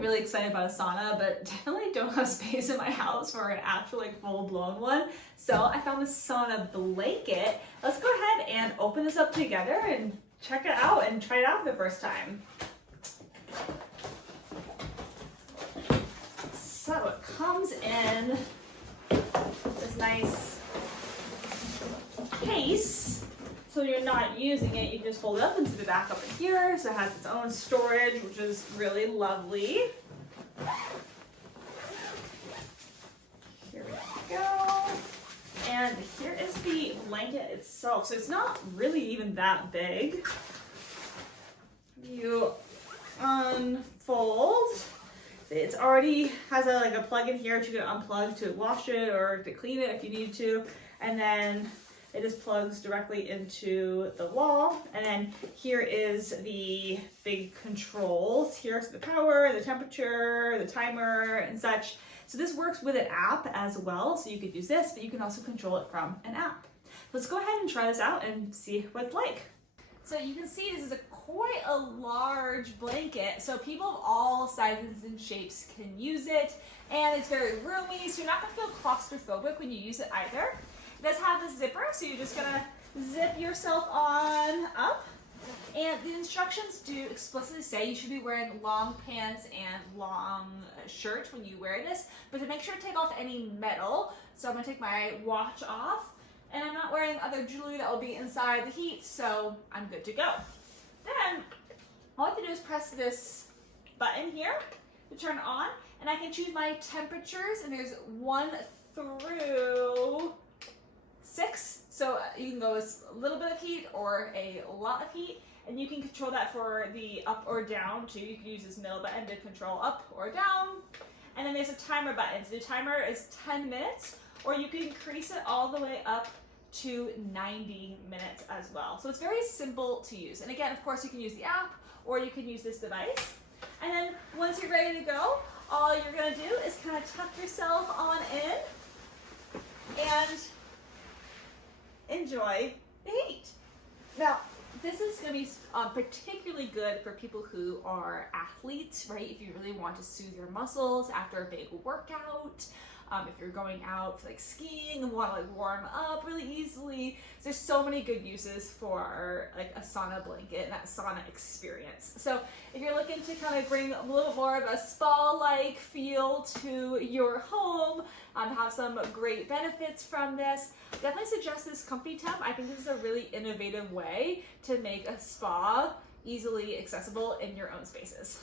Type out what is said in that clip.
really excited about a sauna, but definitely don't have space in my house for an actual like full-blown one. So I found this sauna blanket. Let's go ahead and open this up together and check it out and try it out for the first time. So it comes in this nice case. So you're not using it, you can just fold it up and zip it back up in here. So it has its own storage, which is really lovely. Here we go. And here is the blanket itself. So it's not really even that big. You unfold. It already has a plug in here to unplug to wash it or to clean it if you need to. And then it just plugs directly into the wall. And then here is the big controls. Here's the power, the temperature, the timer and such. So this works with an app as well. So you could use this, but you can also control it from an app. Let's go ahead and try this out and see what it's like. So you can see this is quite a large blanket. So people of all sizes and shapes can use it. And it's very roomy, so you're not gonna feel claustrophobic when you use it either. It does have the zipper, so you're just gonna zip yourself on up. And the instructions do explicitly say you should be wearing long pants and long shirt when you wear this, but to make sure to take off any metal. So I'm gonna take my watch off, and I'm not wearing other jewelry that will be inside the heat, so I'm good to go. Then, all I have to do is press this button here to turn it on, and I can choose my temperatures, and there's 1 through 6, so you can go with a little bit of heat or a lot of heat, and you can control that for the up or down too. You can use this middle button to control up or down, and then there's a timer button. So the timer is 10 minutes, or you can increase it all the way up to 90 minutes as well. So it's very simple to use. And again, of course, you can use the app or you can use this device. And then once you're ready to go, all you're gonna do is kind of tuck yourself on in and enjoy the heat. Now, this is going to be particularly good for people who are athletes, right? If you really want to soothe your muscles after a big workout, if you're going out like skiing and want to like warm up really easily. There's so many good uses for like a sauna blanket and that sauna experience. So if you're looking to kind of bring a little more of a spa-like feel to your home, have some great benefits from this, definitely suggest this Comfytemp. I think this is a really innovative way to make a spa easily accessible in your own spaces.